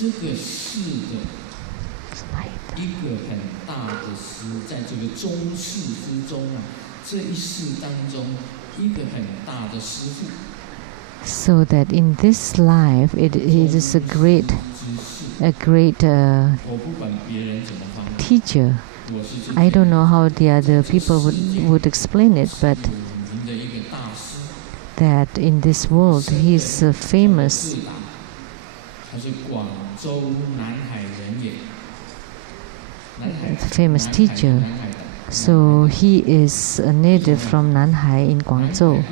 So that in this life, it is a great teacher. I don't know how the other people would explain it, but that in this world, he is a famous teacher. So he is a native from Nanhai in Guangzhou.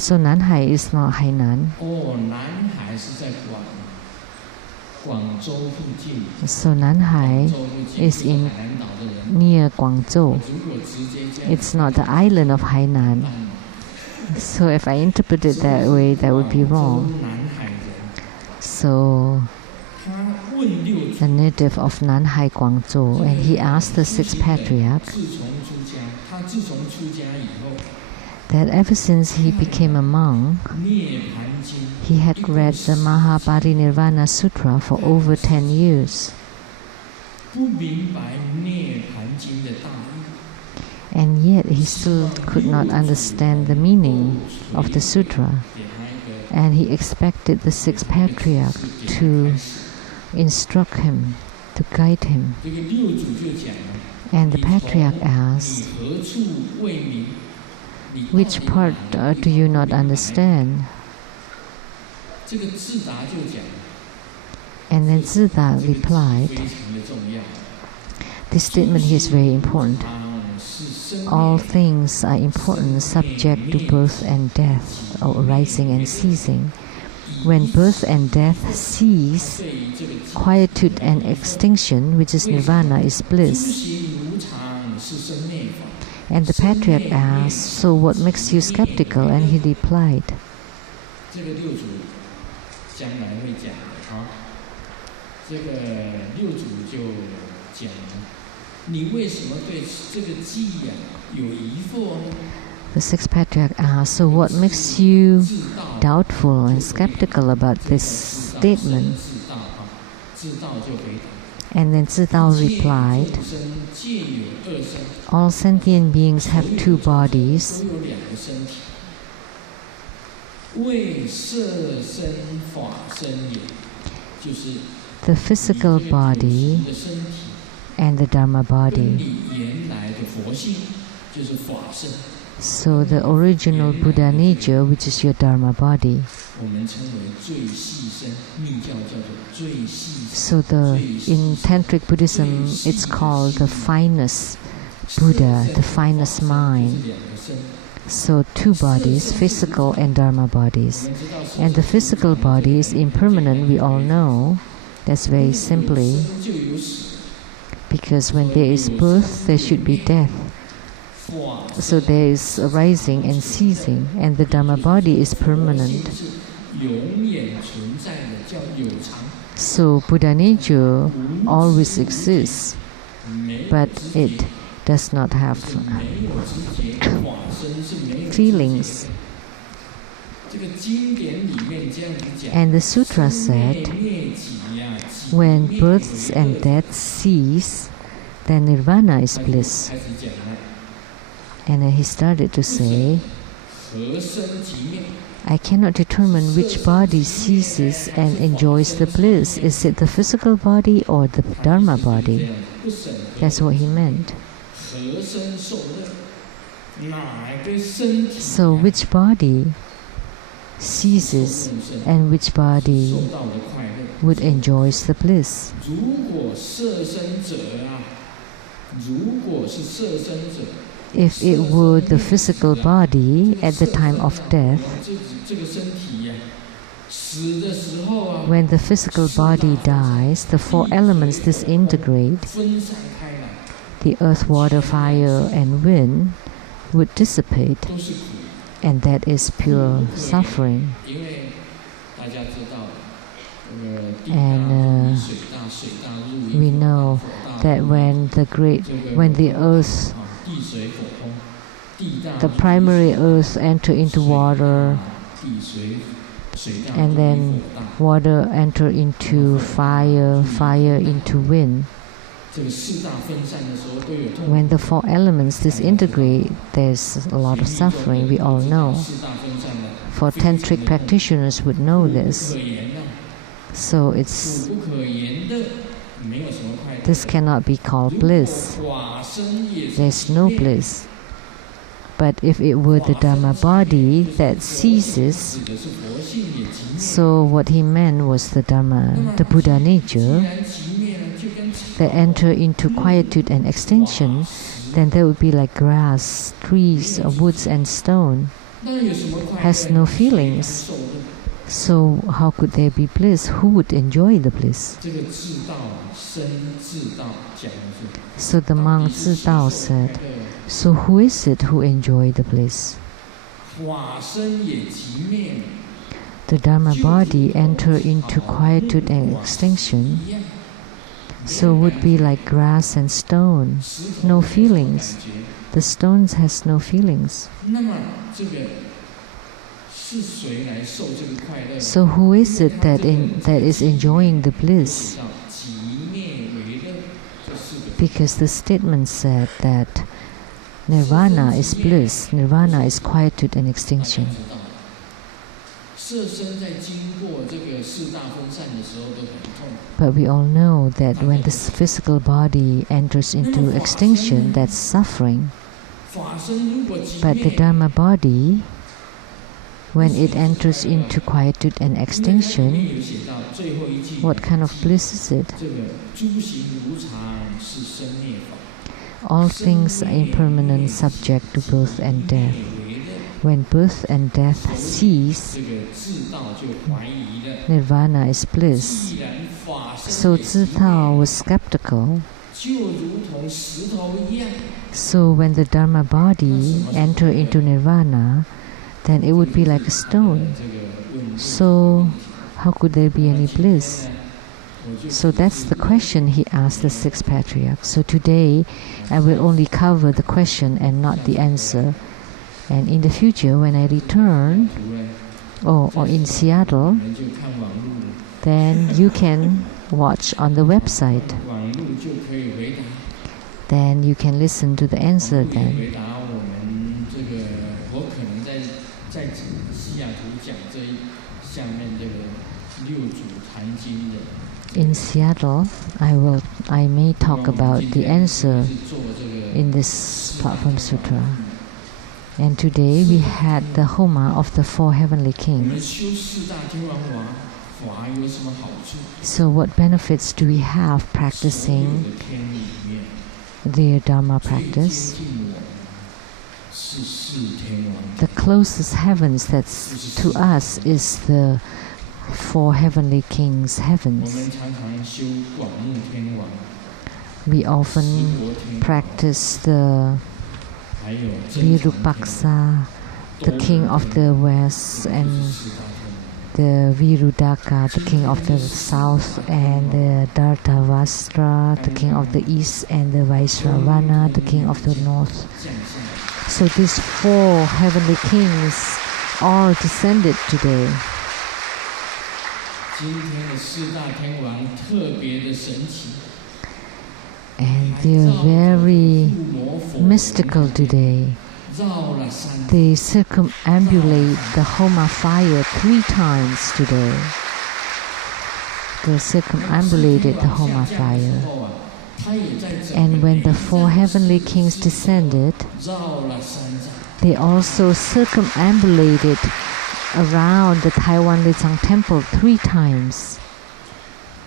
So Nanhai is not Hainan. So Nanhai is near Guangzhou. It's not the island of Hainan. So if I interpret it that way, that would be wrong. So a native of Nanhai, Guangzhou, and he asked the sixth patriarch that ever since he became a monk, he had read the Mahaparinirvana Sutra for over 10 years. And yet he still could not understand the meaning of the sutra. And he expected the sixth patriarch to instruct him, to guide him. And the patriarch asked, which part do you not understand? And then Zida replied, this statement here is very important. All things are important, subject to birth and death, or arising and ceasing. When birth and death cease, quietude and extinction, which is nirvana, is bliss. And the patriarch asked, so what makes you skeptical? And he replied, the sixth patriarch asked, so what makes you doubtful and skeptical about this statement? And then Zidao replied, all sentient beings have two bodies. The physical body and the Dharma body. So the original Buddha nature, which is your Dharma body. So in Tantric Buddhism, it's called the finest Buddha, the finest mind. So two bodies, physical and Dharma bodies. And the physical body is impermanent, we all know. That's very simply. Because when there is birth, there should be death. So there is arising and ceasing, and the Dharma body is permanent. So Buddha nature always exists, but it does not have feelings. And the sutra said, when births and deaths cease, then nirvana is bliss. And then he started to say, I cannot determine which body ceases and enjoys the bliss. Is it the physical body or the Dharma body? That's what he meant. So which body ceases and which body would enjoy the bliss? If it were the physical body at the time of death, when the physical body dies, the four elements disintegrate. The earth, water, fire, and wind would dissipate, and that is pure suffering. And we know that when the earth, the primary earth enter into water, and then water enter into fire, fire into wind. When the four elements disintegrate, there's a lot of suffering, we all know. For tantric practitioners would know this. So this cannot be called bliss. There's no bliss. But if it were the Dharma body that ceases, so what he meant was the Dharma, the Buddha nature, that enter into quietude and extinction, then there would be like grass, trees, woods and stone, has no feelings. So how could there be bliss? Who would enjoy the bliss? So the monk Zidao said, so who is it who enjoys the bliss? The Dharma body enter into quietude and extinction, so would be like grass and stone, no feelings. The stones has no feelings. So who is it that is enjoying the bliss? Because the statement said that Nirvana is bliss, Nirvana is quietude and extinction. But we all know that when this physical body enters into extinction, that's suffering. But the Dharma body, when it enters into quietude and extinction, what kind of bliss is it? All things are impermanent, subject to birth and death. When birth and death cease, Nirvana is bliss. So Zitao was skeptical. So when the Dharma body enter into Nirvana, then it would be like a stone. So how could there be any bliss? So that's the question he asked the six patriarchs. So today I will only cover the question and not the answer. And in the future, when I return, or in Seattle, then you can watch on the website. Then you can listen to the answer then. In Seattle, I may talk about the answer in this Platform Sutra. And today we had the Homa of the four heavenly kings. So what benefits do we have practicing the Dharma practice? The closest heavens that's to us is the four heavenly kings' heavens. We often practice the Virupaksa, the king of the west, and the Virudaka, the king of the south, and the Dartavastra, the king of the east, and the Vaisravana, the king of the north. So these four heavenly kings are descended today. And they are very mystical today. They circumambulate the Homa fire 3 times today. They circumambulated the Homa fire. And when the four heavenly kings descended, they also circumambulated around the Taiwan Tsang temple 3 times.